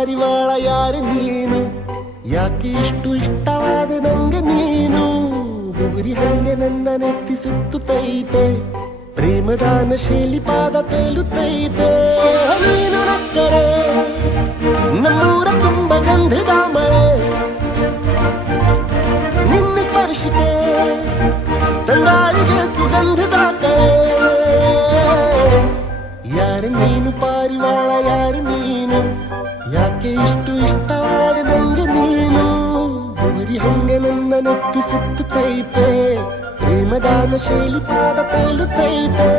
ಪಾರಿವಾಳ ಯಾರು ನೀನು, ಯಾಕೆ ಇಷ್ಟು ಇಷ್ಟವಾದ ನಂಗೆ ನೀನು. ಬುಗುರಿ ಹಂಗೆ ನನ್ನ ನೆತ್ತಿ ಸುತ್ತುತ್ತೈತೆ, ಪ್ರೇಮದಾನ ಶೈಲಿ ಪಾದ ತೇಲುತ್ತೈತೆ. ನೀನು ನಕ್ಕರೆ ನಮ್ಮೂರ ತುಂಬ ಗಂಧದ ಮಳೆ, ನಿನ್ನ ಸ್ಪರ್ಶಕ್ಕೆ ತಂಗಾಳಿಗೆ ಸುಗಂಧದ ಕಳೆ. ಯಾರು ನೀನು ಪಾರಿವಾಳ ಯಾರು ನೀನು, ಯಾಕೆ ಇಷ್ಟು ಇಷ್ಟವಾದ ನಂಗೆ ನೀನು. ಬುಗುರಿ ಹಂಗೆ ನನ್ನ ನೆತ್ತಿ ಸುತ್ತುತ್ತೈತೆ, ಪ್ರೇಮದಾನ ಶೈಲಿ ಪಾದ ತೇಲುತ್ತೈತೆ.